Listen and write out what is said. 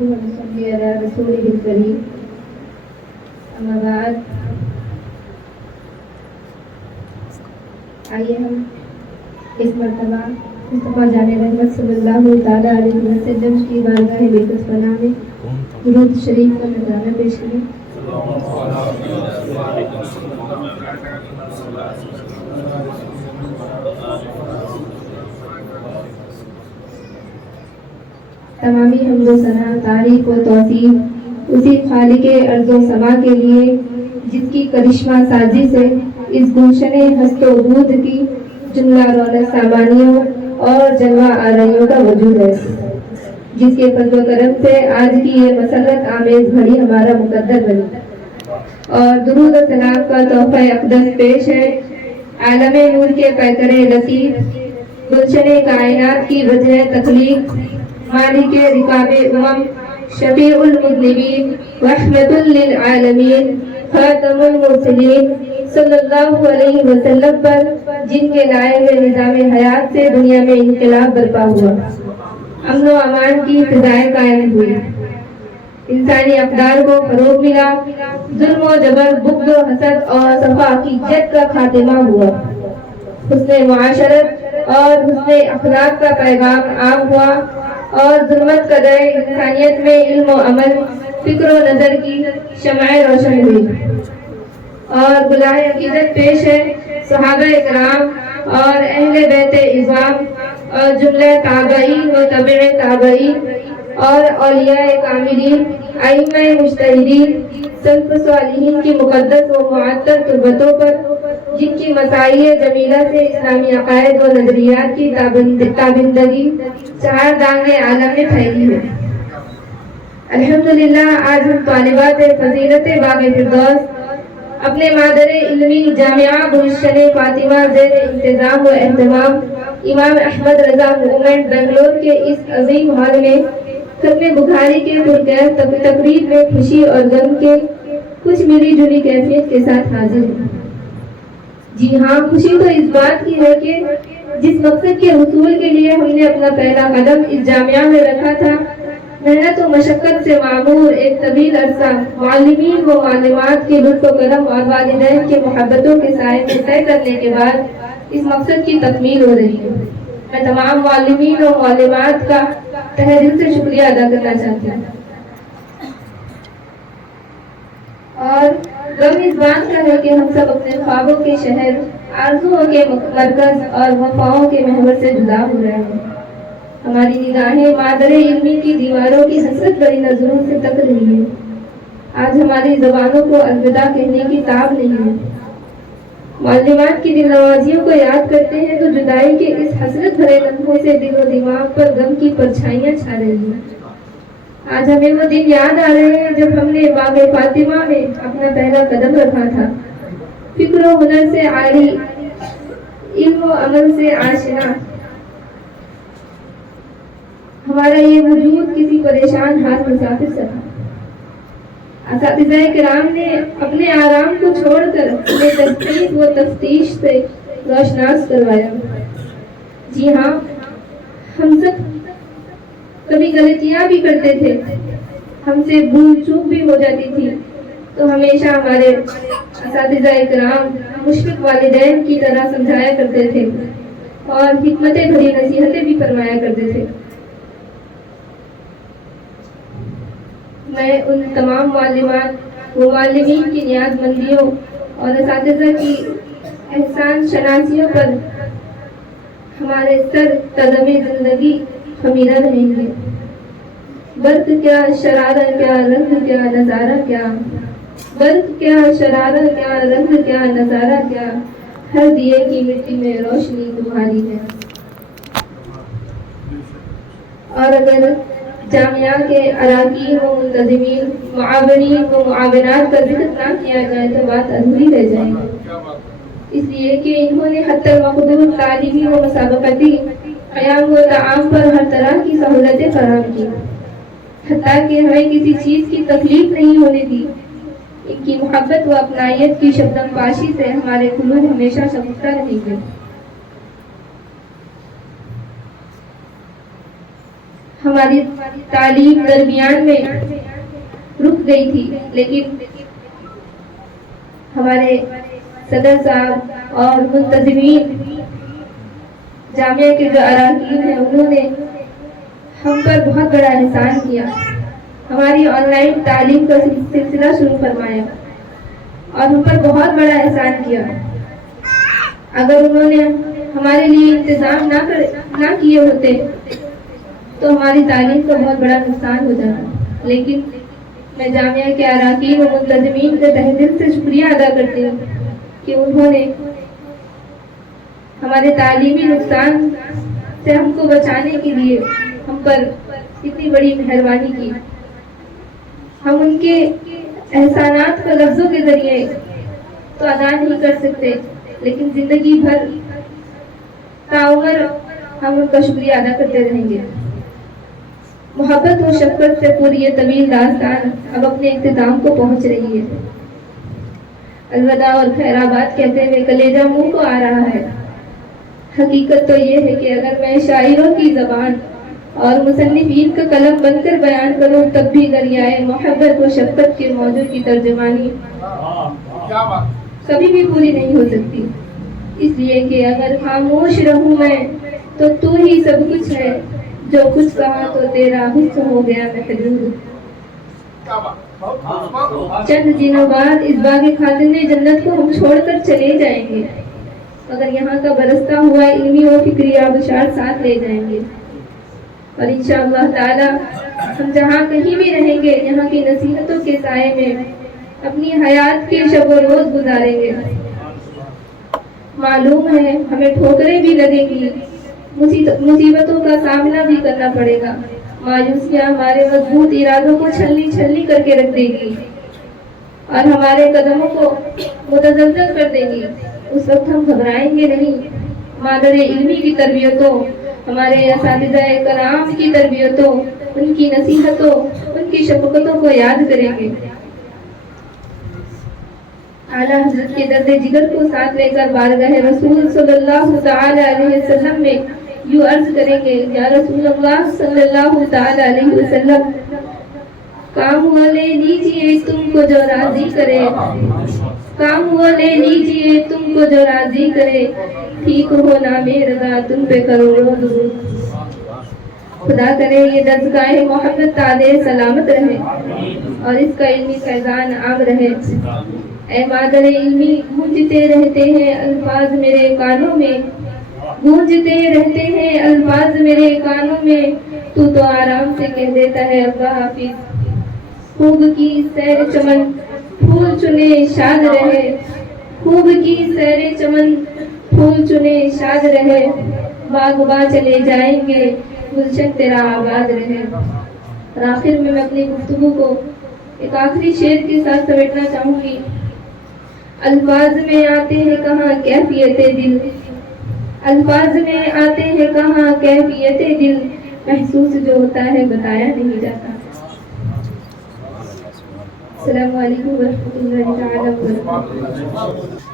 نحمده ونصلي على رسوله الكريم اما بعد آئیے ہم اس مرتبہ مصطفیٰ جان رحمت صلی اللہ تعالیٰ علیہ وسلم کی بارگاہ بیقدس پناہ میں درود شریف کا نذرانہ پیش کریں۔ تمامی حمد و ثنا، تعریف و توصیف اسی خالق ارض و سما کے لیے جس کی کرشمہ سازی سے اس گلشن ہست و بود کی جملہ رونق سامانیوں اور جلوہ آرائیوں کا وجود ہے، جس کے فضل و کرم سے آج کی یہ مسرت آمیز گھڑی ہمارا مقدر بنی، اور درود و سلام کا تحفہ اقدس پیش ہے عالم نور کے پیکر لطیف، گلشن کائنات کی وجہ تخلیق، مالک رکاب امم، شفیع المذنبین، رحمت للعالمین، خاتم المرسلین صلی اللہ علیہ وسلم پر جن کے لائے ہوئے نظام حیات سے دنیا میں انقلاب برپا ہوا، امن و امان کی فضائیں قائم ہوئی، انسانی اقدار کو فروغ ملا، ظلم و جبر، بغض و حسد اور صفا کی جد کا خاتمہ ہوا، حسن معاشرت اور حسن اخلاق کا پیغام عام ہوا، اور ظلمت قدر انسانیت میں علم و عمل، فکر و نظر کی شمعیں روشن ہوئی، اور گلائے عقیدت پیش ہے صحابہ اکرام اور اہل بیت اعظام اور جملہ تابعین و تبع تابعین اور اولیاء کاملین، ائمہ مجتہدین، سلف صالحین کی مقدس و معطر تربتوں پر جن کی مسائل جمیلہ سے اسلامی عقائد و نظریات کی تابندگی چار دانگ عالم میں پھیلی ہے۔ الحمدللہ آج ہم طالبات فضیلت باغ فردوس اپنے مادر علمی جامعہ گلشن فاطمہ زیر انتظام و اہتمام امام احمد رضا موومنٹ بنگلور کے اس عظیم ہال میں ختم بخاری کے پرکیف تقریب میں خوشی اور غم کے کچھ ملی جلی کیفیت کے ساتھ حاضر ہیں۔ جی ہاں، خوشی تو اس بات کی ہے کہ جس مقصد کے حصول کے لیے ہم نے اپنا پہلا قدم اس جامعہ میں رکھا تھا، محنت و مشقت سے معمور ایک طویل عرصہ معلمین و معلمات کے لطف و کرم اور والدین کے محبتوں کے سائے میں طے کرنے کے بعد اس مقصد کی تکمیل ہو رہی ہے۔ میں تمام معلمین و معلمات کا تہہ دل سے شکریہ ادا کرنا چاہتی ہوں، اور غم اس بات کا ہے کہ ہم سب اپنے خوابوں کے شہر، آرزوؤں کے مرکز اور وفاؤں کے محور سے جدا ہو رہے ہیں۔ ہماری نگاہیں مادر علمی کی دیواروں کی حسرت بھری نظروں سے تک رہی ہیں۔ آج ہماری زبانوں کو الوداع کہنے کی تاب نہیں ہے۔ معلمات کی دل نوازیوں کو یاد کرتے ہیں تو جدائی کے اس حسرت بھرے لمحوں سے دل و دماغ پر غم کی پرچھائیاں چھا رہی ہیں۔ آج ہمیں وہ دن یاد آ رہے ہیں جب ہم نے باغ فاطمہ میں اپنا پہلا قدم رکھا تھا، فکر و ہنر سے عاری، علم و عمل سے آشنا۔ ہمارا یہ وجود کسی پریشان حال مسافر سا تھا۔ اساتذہ کرام نے اپنے آرام کو چھوڑ کر ہمیں تحقیق و تفتیش سے روشناس کروایا۔ جی ہاں، ہم سب کبھی غلطیاں بھی کرتے تھے، ہم سے بھول چوک بھی ہو جاتی تھی، تو ہمیشہ ہمارے اساتذہ کرام مشفق والدین کی طرح سمجھایا کرتے تھے اور حکمت بھری نصیحتیں بھی فرمایا کرتے تھے۔ میں ان تمام معلمات و معلمین کی نیاز مندیوں اور اساتذہ کی احسان شناسیوں پر ہمارے سر قدم زندگی خمیرہ رہیں گے۔ برق کیا، شرارہ کیا، رنگ کیا، نظارہ کیا، برق کیا، شرارہ کیا، رنگ کیا، نظارہ کیا، ہر دیے کی مٹی میں روشنی تمہاری ہے۔ اور اگر جامعہ کے اراکین و منتظمین، معاونین و معاونات کا ذکر نہ کیا جائے تو بات ادھوری رہ جائے گی، اس لیے کہ انہوں نے حتی المقدور تعلیمی و مسابقتی قیام و تعام پر ہر طرح کی سہولتیں فراہم کی، حتیٰ کہ ہمیں کسی چیز کی تکلیف نہیں ہونے دی۔ ان کی محبت و اپنائیت کی شبنم پاشی سے ہمارے قلوب ہمیشہ شگفتہ رہیں گے۔ ہماری تعلیم درمیان میں رک گئی تھی، لیکن ہمارے صدر صاحب اور منتظمین جامعہ کے جو اراکین ہیں انہوں نے ہم پر بہت بڑا احسان کیا، ہماری آن لائن تعلیم کا سلسلہ شروع فرمایا اور ہم پر بہت بڑا احسان کیا۔ اگر انہوں نے ہمارے لیے انتظام نہ کیے ہوتے تو ہماری تعلیم کا بہت بڑا نقصان ہو جاتا، لیکن میں جامعہ کے اراکین و منتظمین کا تہہ دل سے شکریہ ادا کرتی ہوں کہ انہوں نے ہمارے تعلیمی نقصان سے ہم کو بچانے کے لیے ہم پر اتنی بڑی مہربانی کی۔ ہم ان کے احسانات کو لفظوں کے ذریعے تو ادا نہیں کر سکتے، لیکن زندگی بھر تعمر ہم ان کا شکریہ ادا کرتے رہیں گے۔ محبت و شفقت سے پوری یہ طویل داستان اب اپنے اختتام کو پہنچ رہی ہے۔ الوداع اور خیرآباد کہتے ہوئے کلیجہ منہ کو آ رہا ہے۔ حقیقت تو یہ ہے کہ اگر میں شاعروں کی زبان اور مصنفین کا قلم بن کر بیان کروں تب بھی دریائے محبت و شفقت کے موضوع کی ترجمانی کبھی بھی پوری نہیں ہو سکتی، اس لیے کہ اگر خاموش رہوں میں تو ہی سب کچھ ہے، جو کچھ کہا تو تیرا حسن ہو گیا محدود۔ چند دنوں بعد اس باغ خاتون جنت کو ہم چھوڑ کر چلے جائیں گے، مگر یہاں کا برستا ہوا علمی و فکری آبشار ساتھ لے جائیں گے، اور انشاءاللہ تعالی ہم جہاں کہیں بھی رہیں گے یہاں کی نصیحتوں کے سائے میں اپنی حیات کے شب و روز گزاریں گے۔ معلوم ہے ہمیں ٹھوکریں بھی لگیں گی، مصیبتوں کا سامنا بھی کرنا پڑے گا، مایوسیاں ہمارے مضبوط ارادوں کو چھلنی کر کے رکھ دے گی اور ہمارے قدموں کو متزلزل کر دے گی۔ اس وقت ہم گھبرائیں گے نہیں، مادر علمی کی تربیتوں، ہمارے اساتذہ کرام کی تربیتوں، ان کی نصیحتوں، ان کی شفقتوں کو یاد کریں گے۔ اعلیٰ حضرت کے درد جگر کو ساتھ لے کر بارگاہ رسول صلی اللہ تعالی علیہ وسلم میں یوں عرض کریں گے، یا رسول اللہ صلی اللہ تعالی علیہ وسلم، کام ہوا لے لیجئے تم کو جو راضی کرے، کام ہوا لے لیجئے تم کو جو راضی کرے، ٹھیک ہو نام رضا تم پہ کروڑوں درود۔ خدا کرے یہ دستگاہ محبت تعدے سلامت رہے اور اس کا علمی فیضان عام رہے۔ اے مادر علمی، گونجتے رہتے ہیں الفاظ میرے کانوں میں، گونجتے رہتے ہیں الفاظ میرے کانوں میں، تو آرام سے کہہ دیتا ہے اللہ حافظ۔ خوب کی سیر چمن پھول چنے شاد رہے، خوب کی سیر چمن پھول چنے شاد رہے، باغ باں چلے جائیں گے گلشن تیرا آباد رہے۔ اور آخر میں اپنی گفتگو کو ایک آخری شعر کے ساتھ سمیٹنا چاہوں گی۔ الفاظ میں آتے ہیں کہاں کیفیت دل، الفاظ میں آتے ہیں کہاں کیفیت دل، محسوس جو ہوتا ہے بتایا نہیں جاتا۔ السلام علیکم ورحمۃ اللہ تعالی وبرکاتہ۔